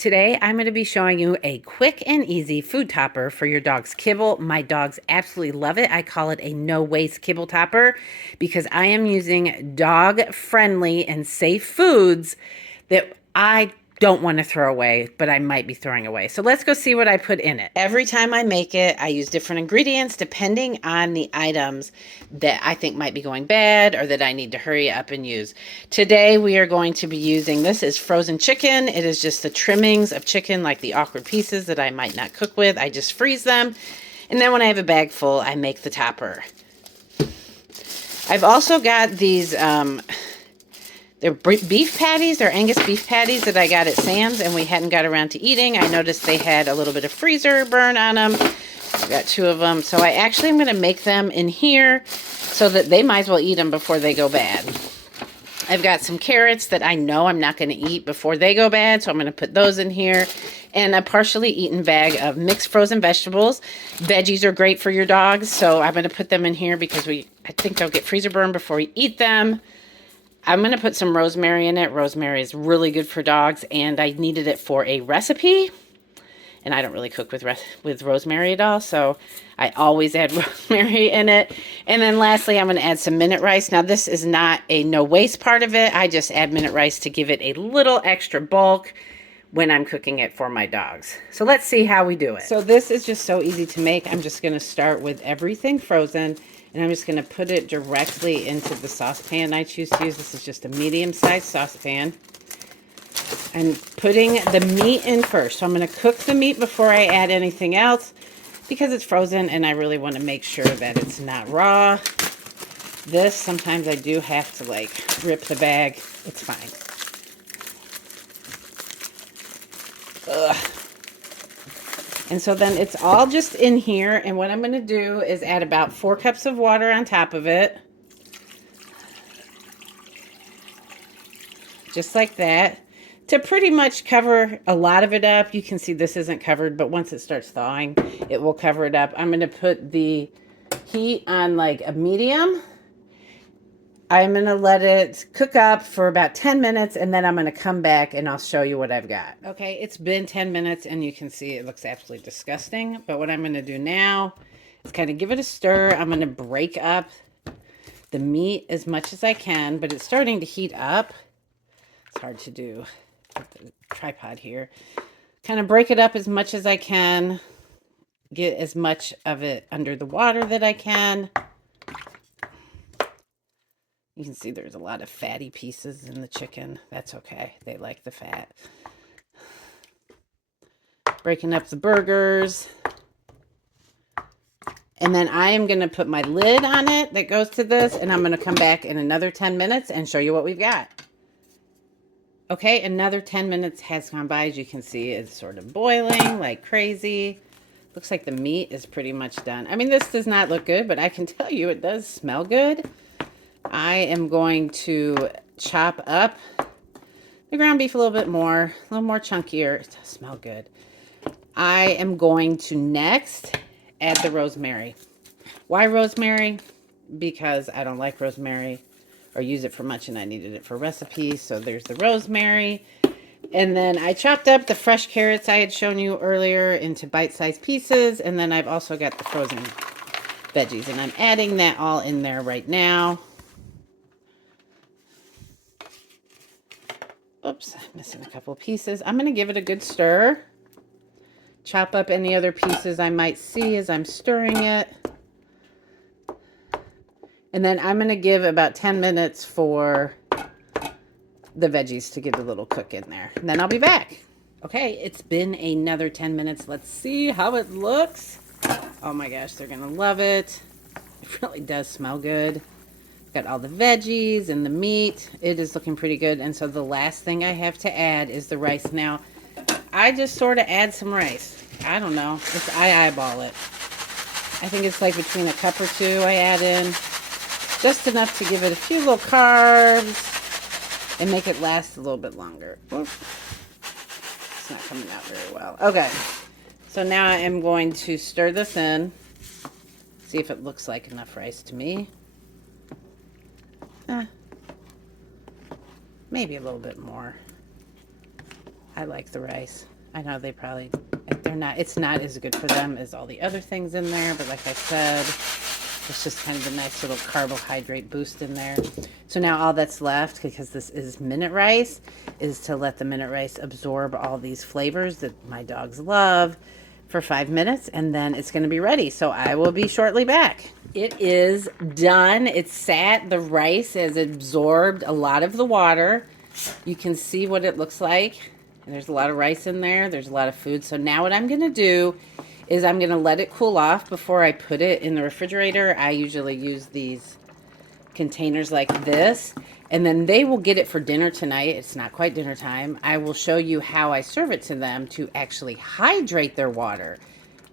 Today, I'm going to be showing you a quick and easy food topper for your dog's kibble. My dogs absolutely love it. I call it a no-waste kibble topper because I am using dog-friendly and safe foods that I don't want to throw away, but I might be throwing away. So let's go see what I put in it. Every time I make it, I use different ingredients depending on the items that I think might be going bad or that I need to hurry up and use. Today we are going to be using, this is frozen chicken. It is just the trimmings of chicken, like the awkward pieces that I might not cook with. I just freeze them. And then when I have a bag full, I make the topper. I've also got these, they're beef patties. They're Angus beef patties that I got at Sam's and we hadn't got around to eating. I noticed they had a little bit of freezer burn on them. I got 2 of them. So I actually am going to make them in here so that they might as well eat them before they go bad. I've got some carrots that I know I'm not going to eat before they go bad, so I'm going to put those in here. And a partially eaten bag of mixed frozen vegetables. Veggies are great for your dogs, so I'm going to put them in here because I think they'll get freezer burn before we eat them. I'm going to put some rosemary in it. Rosemary is really good for dogs, and I needed it for a recipe. And I don't really cook with rosemary at all, so I always add rosemary in it. And then lastly, I'm going to add some minute rice. Now, this is not a no-waste part of it. I just add minute rice to give it a little extra bulk when I'm cooking it for my dogs. So let's see how we do it. So this is just so easy to make. I'm just going to start with everything frozen. And I'm just going to put it directly into the saucepan I choose to use. This is just a medium-sized saucepan. I'm putting the meat in first. So I'm going to cook the meat before I add anything else because it's frozen and I really want to make sure that it's not raw. This, sometimes I do have to like rip the bag. It's fine. Ugh. And so then it's all just in here. And what I'm going to do is add about 4 cups of water on top of it. Just like that. To pretty much cover a lot of it up. You can see this isn't covered, but once it starts thawing, it will cover it up. I'm going to put the heat on like a medium. I'm going to let it cook up for about 10 minutes, and then I'm going to come back and I'll show you what I've got. Okay, it's been 10 minutes, and you can see it looks absolutely disgusting. But what I'm going to do now is kind of give it a stir. I'm going to break up the meat as much as I can, but it's starting to heat up. It's hard to do. Put the tripod here. Kind of break it up as much as I can. Get as much of it under the water that I can. You can see there's a lot of fatty pieces in the chicken. That's okay. They like the fat. Breaking up the burgers. And then I am going to put my lid on it that goes to this. And I'm going to come back in another 10 minutes and show you what we've got. Okay, another 10 minutes has gone by. As you can see, it's sort of boiling like crazy. Looks like the meat is pretty much done. I mean, this does not look good, but I can tell you it does smell good. I am going to chop up the ground beef a little bit more, a little more chunkier. It does smell good. I am going to next add the rosemary. Why rosemary? Because I don't like rosemary or use it for much and I needed it for recipes. So there's the rosemary. And then I chopped up the fresh carrots I had shown you earlier into bite-sized pieces. And then I've also got the frozen veggies. And I'm adding that all in there right now. Oops, I'm missing a couple pieces. I'm going to give it a good stir. Chop up any other pieces I might see as I'm stirring it. And then I'm going to give about 10 minutes for the veggies to get a little cook in there. And then I'll be back. Okay, it's been another 10 minutes. Let's see how it looks. Oh my gosh, they're going to love it. It really does smell good. Got all the veggies and the meat. It is looking pretty good. And so the last thing I have to add is the rice. Now, I just sort of add some rice. I don't know. I eyeball it. I think it's like between a cup or 2 I add in. Just enough to give it a few little carbs and make it last a little bit longer. Oops. It's not coming out very well. Okay. So now I am going to stir this in. See if it looks like enough rice to me. Maybe a little bit more. I like the rice. I know it's not as good for them as all the other things in there, but like I said, it's just kind of a nice little carbohydrate boost in there. So now all that's left, because this is minute rice, is to let the minute rice absorb all these flavors that my dogs love for 5 minutes, and then it's going to be ready. So I will be shortly back. It is done. It's sat. The rice has absorbed a lot of the water. You can see what it looks like. And there's a lot of rice in there. There's a lot of food. So now what I'm going to do is I'm going to let it cool off before I put it in the refrigerator. I usually use these containers like this, and then they will get it for dinner tonight. It's not quite dinner time. I will show you how I serve it to them to actually hydrate their water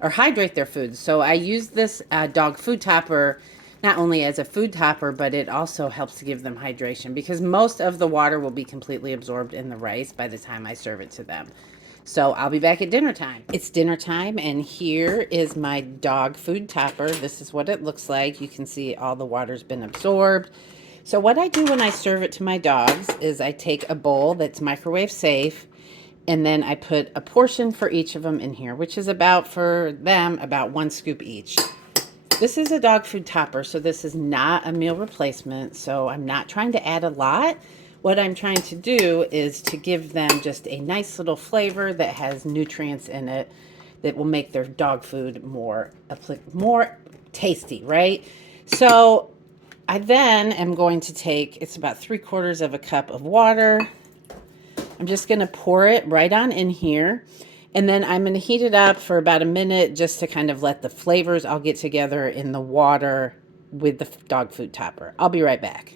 or hydrate their food. So I use this dog food topper not only as a food topper, but it also helps to give them hydration because most of the water will be completely absorbed in the rice by the time I serve it to them. So I'll be back at dinner time. It's dinner time, and here is my dog food topper. This is what it looks like. You can see all the water's been absorbed. So what I do when I serve it to my dogs is I take a bowl that's microwave safe, and then I put a portion for each of them in here, which is about, for them, about 1 scoop each. This is a dog food topper, so this is not a meal replacement, so I'm not trying to add a lot. What I'm trying to do is to give them just a nice little flavor that has nutrients in it that will make their dog food more tasty, right? So I then am going to take, it's about 3/4 of a cup of water. I'm just going to pour it right on in here. And then I'm going to heat it up for about a minute just to kind of let the flavors all get together in the water with the dog food topper. I'll be right back.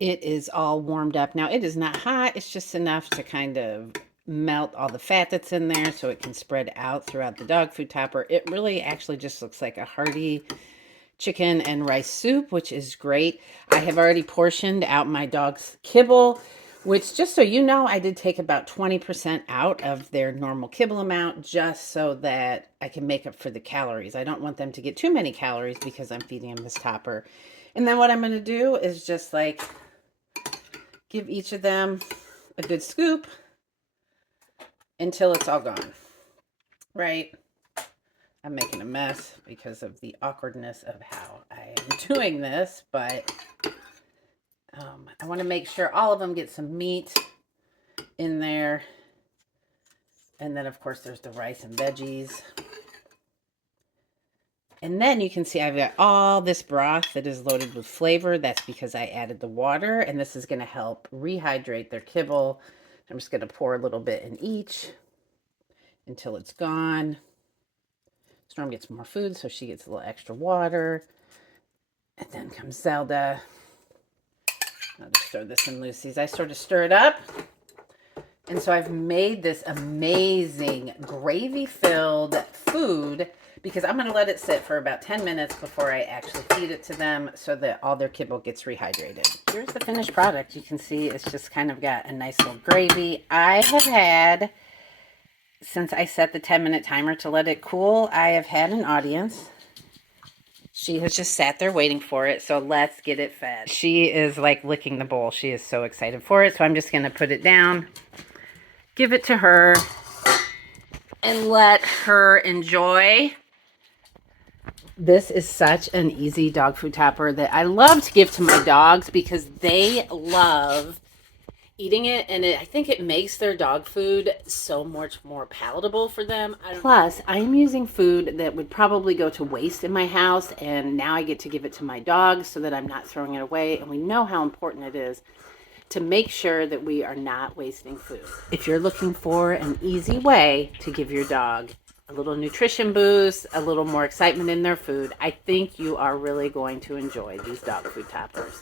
It is all warmed up. Now, it is not hot. It's just enough to kind of melt all the fat that's in there so it can spread out throughout the dog food topper. It really actually just looks like a hearty chicken and rice soup, which is great. I have already portioned out my dog's kibble, which, just so you know, I did take about 20% out of their normal kibble amount just so that I can make up for the calories. I don't want them to get too many calories because I'm feeding them this topper. And then what I'm going to do is just like give each of them a good scoop until it's all gone, right? I'm making a mess because of the awkwardness of how I am doing this, but I want to make sure all of them get some meat in there. And then, of course, there's the rice and veggies. And then you can see I've got all this broth that is loaded with flavor. That's because I added the water, and this is going to help rehydrate their kibble. I'm just going to pour a little bit in each until it's gone. Storm gets more food, so she gets a little extra water. And then comes Zelda. I'll just throw this in Lucy's. I sort of stir it up. And so I've made this amazing gravy-filled food because I'm going to let it sit for about 10 minutes before I actually feed it to them so that all their kibble gets rehydrated. Here's the finished product. You can see it's just kind of got a nice little gravy. I have had, since I set the 10-minute timer to let it cool, I have had an audience. She has just sat there waiting for it, so let's get it fed. She is like licking the bowl. She is so excited for it, so I'm just going to put it down, give it to her, and let her enjoy. This is such an easy dog food topper that I love to give to my dogs because they love eating it, and I think it makes their dog food so much more palatable for them. Plus, I'm using food that would probably go to waste in my house, and now I get to give it to my dogs so that I'm not throwing it away, and we know how important it is to make sure that we are not wasting food. If you're looking for an easy way to give your dog a little nutrition boost, a little more excitement in their food, I think you are really going to enjoy these dog food toppers.